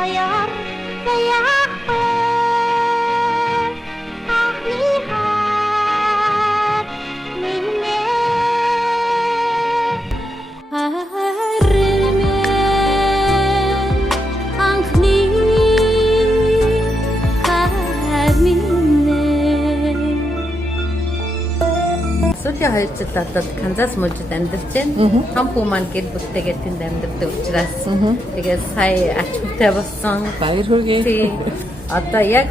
Hayar sayakbe ahlihat minne harme ankni harminne Сүүлийн 2 жил одоо Канзас мужид амьдарч байна. Том хүү маань гэр бүлтэйгээ тэнд амьдардаг учраас тэгээд сая ач хүнтэй болсон. Баяр хүргэе. Одоо яг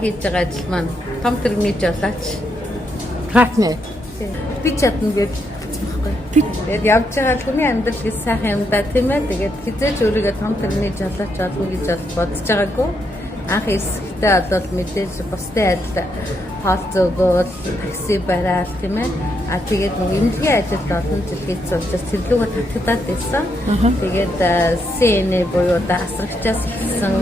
хийж байгаа ажил маань том тэрэгний жолооч. Пракне. Би чадна гэж байхгүй. Тэгээд явж байгаа хүний амьдрал гэж сайхан юм да тийм ээ. Тэгээд хизээч өөрийгөө том тэрэгний жолооч олно гэж бодож байгаагүй. Анх эсэхтэй одоо мэдээж бусдын адил хоол зөөгөөл такси бараал тийм ээ. Тэгээд нэг эмнэлгийн ажилд олон жил хийсэн учраас тэрлүүгөө татагдаад байсан. Тэгээд СН буюу асрагчаас хэлсэн.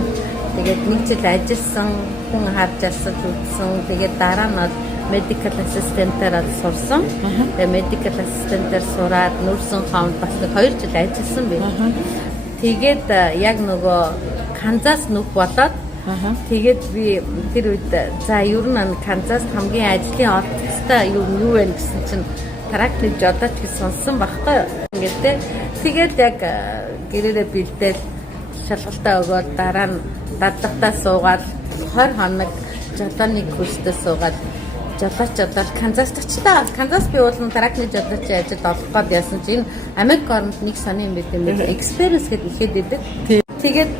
Тэгээд нэг жил ажилласан, хүн харж асаж үзсэн. Тэгээд дараа нь medical assistant-аар сурсан. Тэгээд medical assistant-аар сураад нүүрсэн хоомд бас 2 жил ажилласан би. Тэгээд яг нөгөө Канзас нүх болоод тэгээд би тэр үед за ер нь Канзас хамгийн ажлын олдцтой юу вэ гэсэн чинь трактор жодоч гэж сонссон багтаа. Ингээд тэгээд яг гэрээрээ бэлдээл шалгалтаа өгөөд дараа нь дадлахтаа суугаад 20 хоног жодоныг хөлтөд суугаад жодоч Канзас очтаа. Канзас би уулын трактор жодочийн ажилд олох гээд яасан чинь Америк орнд нэг сони юм бид ингээд experience гэдэг ихэд идэг. Тэгээд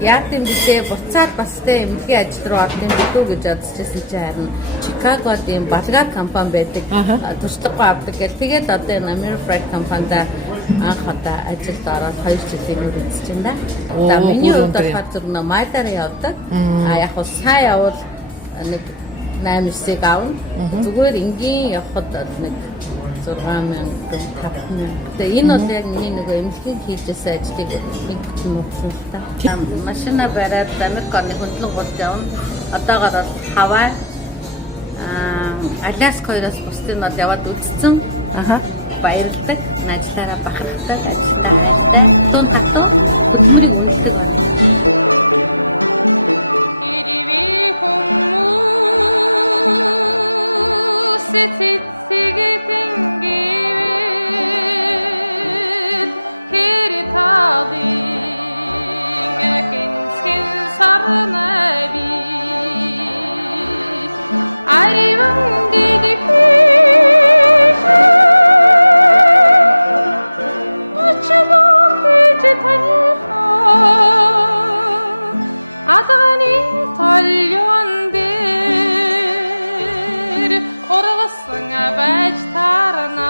яат юм битээ буцаад бас тэ эмнэлгийн ажил руу ордын битүү гэж бодчихсон чинь харин Чикагод ийм балгаа компани байдаг. Туршлагагүй авдаг гэл. Тэгээд одоо энэ Amerifreight компанид анх одоо ажилд ороод 2 жилийн үр үзэж байна да. За миний хувьд болохоор зөвхөн майдараа явдаг. Яг нь сайн явал нэг 8-9-ыг авна. Зүгээр энгийн явхад нэг 6,000 5,000. Тэгээ энэ бол яг миний нөгөө эмнэлгийн хийжсэн ажлыг нэг бүтэн нуугсан л та. Машина бариад Америк орны хөндлөн гол явна. Одоогоор бол Хавай, Аляск хоёроос бусдыг нь яваад үзсэн. Баярлалаа. Ажлаараа бахархтай ажилладаг. Тун татуу хөдөлмөрийг үздэг. Adani talyandır orasına baştarına